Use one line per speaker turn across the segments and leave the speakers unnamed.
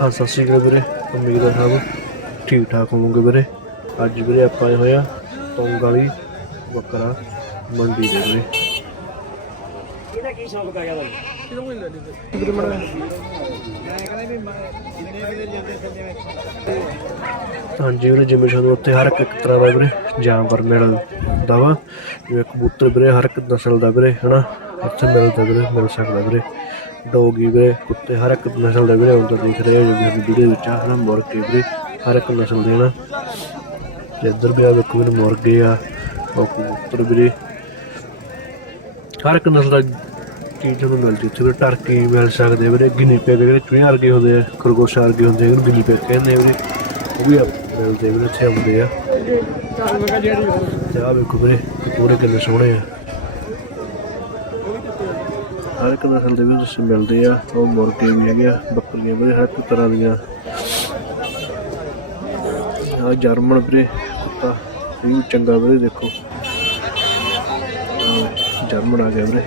ਹਾਂ ਸਤਿ ਸ਼੍ਰੀ ਅਕਾਲ ਵੀਰੇ ਉਮੀਦ ਹੈ ਸਭ ਠੀਕ ਠਾਕ ਹੋਵੋਗੇ ਵੀਰੇ। ਅੱਜ ਵੀਰੇ ਆਪਾਂ ਆਏ ਹੋਏ ਆ ਪੌਂਗ ਵਾਲੀ ਬੱਕਰਾ ਮੰਡੀ ਦੇ ਵੀਰੇ। ਇਹਦਾ ਕੀ ਸ਼ੌਕ
ਪੈ ਗਿਆ ਤੁਹਾਨੂੰ
ਵੀਰੇ ਮੜਾ
ਹਾਂਜੀ ਵੀਰੇ ਜਿਵੇਂ ਸਾਨੂੰ ਉੱਥੇ ਹਰ ਇੱਕ ਇੱਕ ਤਰ੍ਹਾਂ ਦਾ ਵੀਰੇ ਜਾਨਵਰ ਮਿਲਦਾ ਵਾ ਜਿਵੇਂ ਕਬੂਤਰ ਵੀਰੇ ਹਰ ਇੱਕ ਨਸਲ ਦਾ ਵੀਰੇ ਹਨਾ ਉੱਥੇ ਮਿਲਦਾ ਵੀਰੇ ਮਿਲ ਸਕਦਾ ਵੀਰੇ। ਡੋਗੀ ਵੀਰੇ ਕੁੱਤੇ ਹਰ ਇੱਕ ਨਸਲ ਦੇ ਵੀਰੇ ਹੁੰਦਾ ਦਿਖ ਰਿਹਾ ਜਿਵੇਂ ਵੀਡੀਓ ਵਿੱਚ ਆ ਹਨਾ ਮੁਰਗੇ ਵੀਰੇ, ਹਰ ਇੱਕ ਨਸਲ ਦੇ ਹਨਾ ਤੇ ਇੱਧਰ ਵੀ ਆ ਵੇਖੋ ਵੀਰੇ ਮੁਰਗੇ ਆ, ਉਹ ਕਬੂਤਰ ਵੀਰੇ। ਹਰ ਇੱਕ ਨਸਲ ਦਾ ਚੀਜ਼ ਤੁਹਾਨੂੰ ਮਿਲਦੀ ਉੱਥੇ ਵੀਰੇ ਟਰਕੀ ਮਿਲ ਸਕਦੇ ਆ ਵੀਰੇ, ਗਿਨੀ ਪੈਗ ਜਿਹੜੇ ਚੂਹਿਆਂ ਵਰਗੇ ਹੁੰਦੇ ਆ, ਖਰਗੋਸ਼ਾਂ ਵਰਗੇ ਹੁੰਦੇ ਆ ਉਹਨੂੰ ਗਿਨੀ ਪੈਗ ਕਹਿੰਦੇ ਵੀਰੇ। ਉਹ ਵੀ ਮਿਲਦੇ ਵੀਰੇ ਇੱਥੇ ਆਉਂਦੇ ਆ। ਤੇ ਆ ਵੇਖੋ ਵੀਰੇ, ਪੂਰੇ ਕਿੰਨੇ ਸੋਹਣੇ ਆ। ਹਰ ਇੱਕ ਨਸਲ ਦੇ ਵਿੱਚ ਮਿਲਦੇ ਆ, ਉਹ ਮੁਰਗੇ ਵੀ ਹੈਗੇ ਆ ਬੱਕਰੀਆਂ ਵੀ ਹਰ ਇੱਕ ਤਰ੍ਹਾਂ ਦੀਆਂ। ਆ ਜਰਮਨ ਵੀਰੇ, ਕੁੱਤਾ, ਇਹ ਵੀ ਚੰਗਾ ਵੀਰੇ, ਦੇਖੋ। ਜਰਮਨ ਆ ਗਿਆ ਵੀਰੇ।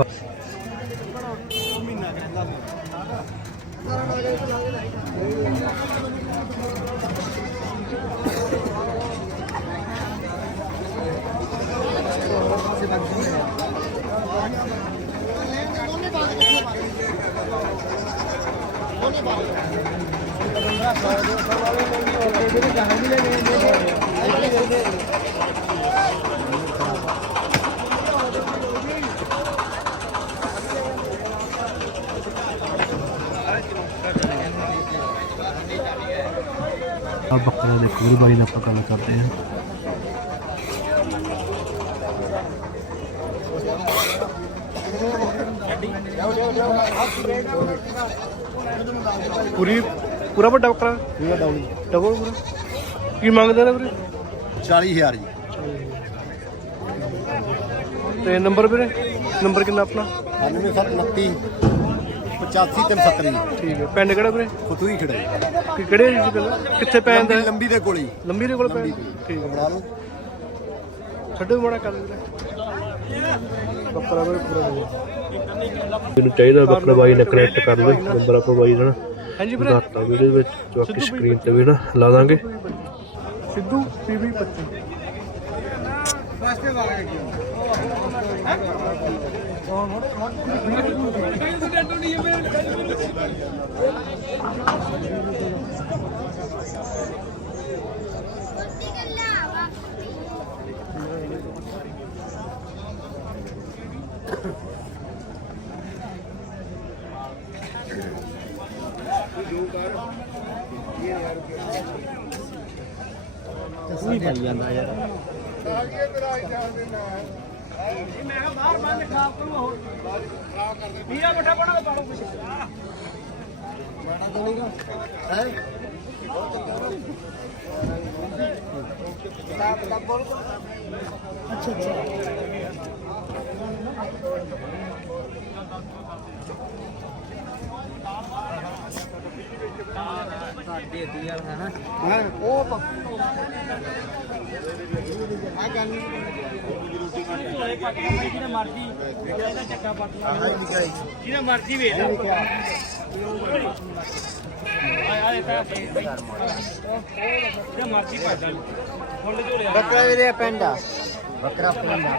ਆ ਬੱਕਰਾ ਦੇਖੋ ਵੀਰੇ ਬਾਈ ਨਾਲ ਆਪਾਂ ਗੱਲ ਕਰਦੇ ਆ
ਪੂਰੀ ਪੂਰਾ ਵੱਡਾ ਬੱਕਰਾ?
ਪੂਰਾ ਡਾਊਨ
ਡਬਲ ਪੂਰਾ? ਕੀ ਮੰਗਦੇ ਨੇ ਵੀਰੇ?
40000 ਜੀ।
ਤੇ ਨੰਬਰ ਵੀਰੇ? ਨੰਬਰ ਕਿੰਨਾ ਆਪਣਾ?
9729 85370 ਜੀ
ਠੀਕ ਹੈ। ਪਿੰਡ ਕਿਹੜਾ ਵੀਰੇ?
ਫਤੂਈ ਖੜਾ ਜੀ
ਕਿ ਕਿਹੜੇ ਪੈਂਦਾ ਕਿੱਥੇ ਪੈ ਜਾਂਦਾ
ਲੰਬੀ ਦੇ ਕੋਲ ਹੀ।
ਲੰਬੀ ਦੇ ਕੋਲ ਪੈ
ਠੀਕ ਹੈ। ਬਣਾ ਲਓ
ਛੱਡੋ ਮਾੜਾ ਕਰ ਵੀਰੇ। ਪੂਰਾ ਹੋ ਗਿਆ
ਮੈਨੂੰ ਚਾਹੀਦਾ ਬੱਕਰਾ ਬਾਈ ਨਾਲ ਕਨੈਕਟ ਕਰ ਦੇ ਨੰਬਰ ਆਪਾਂ ਬਾਈ ਨਾਲ
ਹਾਂਜੀ ਵੀਰੇ
ਦਾਤਾ ਵੀਡੀਓ ਵਿੱਚ ਚੌਕੀ ਸਕਰੀਨ ਤੇ ਵੀ ਨਾ ਲਾ ਦਾਂਗੇ
ਸਿੱਧੂ ਪੀਵੀ 25
ਵੀ ਪਾਈ ਜਾਂਦਾ ਯਾਰ। ਮੈਂ ਬਾਹਰ ਬੰਦ ਖਰਾਬ ਕਰੂੰ ਹੋਰ ਖਰਾਬ ਕਰ ਦੇ ਵੀਰਾ
ਬੱਠਾ ਪਾਣਾ ਤਾਂ ਪਾੜੋ ਕੁਛ ਮਾਣਾ ਤਾਂ ਨਹੀਂਗਾ ਹੈ ਅੱਛਾ ਅੱਛਾ।
ਜਿਹਨਾਂ ਮਰਜ਼ੀ ਵੇਚ ਲੈ ਆ ਇਹ ਤਾਂ ਜਿਹੜਾ ਮਰਜ਼ੀ ਪਾ ਦੇ ਫੁੱਲ ਝੋਲੇ
ਬੱਕਰਾ
ਵੀਰੇ ਪਿੰਡ ਆ ਬੱਕਰਾ ਪਿੰਡ ਆ।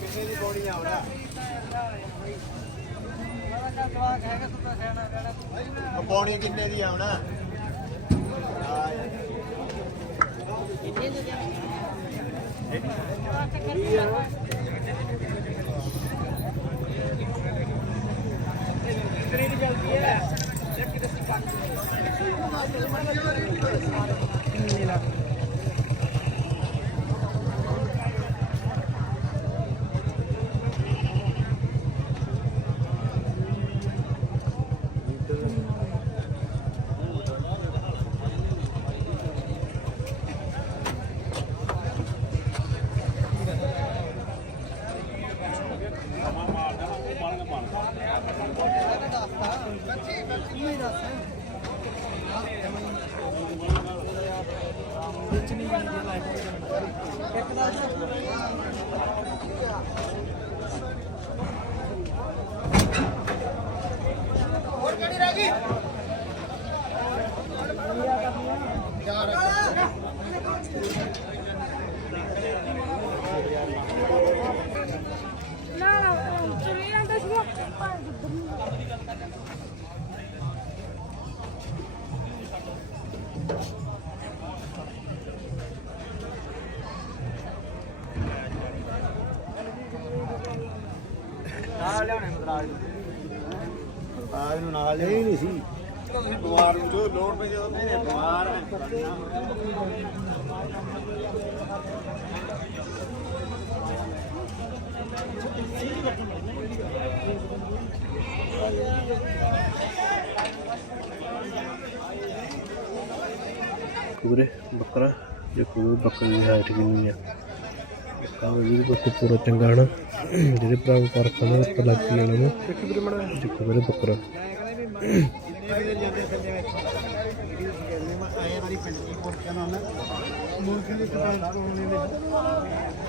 ਕਿਸੇ ਦੀ ਗੋਲੀ ਨਾ ਹੋਣਾ
ਪੌਣੀ ਕਿੰਨੇ ਦੀ ਆਉਣਾ ਕਿੰਨੇ ਦੀ ਜਲਦੀ ਹੈ ਜੱਟ ਕਿਤੇ ਸੀ ਪੰਜ ਸਮਾਂ ਮਾਰ ਜਾਣਾ ਉਹ ਬਣ ਕੇ ਬਣ ਕੱਚੀ ਕੱਚੀ ਹੀ ਦੱਸ ਵਿੱਚ ਨਹੀਂ ਲਾਈਟ ਇੱਕ ਦੱਸ ਆਜ ਨੂੰ। ਨਾਲ ਇਹ ਨਹੀਂ ਸੀ। ਬਿਮਾਰ ਨੂੰ ਜੋ ਲੋੜ ਪਈ ਜਦੋਂ ਨਹੀਂ ਬਿਮਾਰ
ਵੀਰੇ ਬੱਕਰਾ ਦੇਖੋ ਵੀਰੇ ਬੱਕਰੇ ਦੀ ਹਾਈਟ ਕਿੰਨੀ ਆ? ਬੱਕਰਾ ਵੀ ਬੱਕਰਾ ਪੂਰਾ ਚੰਗਾ ਹਨਾ, ਜਿਹੜੇ ਭਰਾ ਨੂੰ ਫ਼ਰਕ ਆਉਂਦਾ ਉੱਪਰ ਲੱਗ ਕੇ ਲੈਣਾ ਨੂੰ। ਦੇਖੋ ਵੀਰੇ ਬੱਕਰਾ। ਵੀਰੇ
ਇਹਨਾਂ ਮਾਰ ਬੋਲੇ ਨਹੀਂ ਉਹਦੇ ਸਾਡੇ ਆ ਕੇ ਦੇਵਾਂਗੇ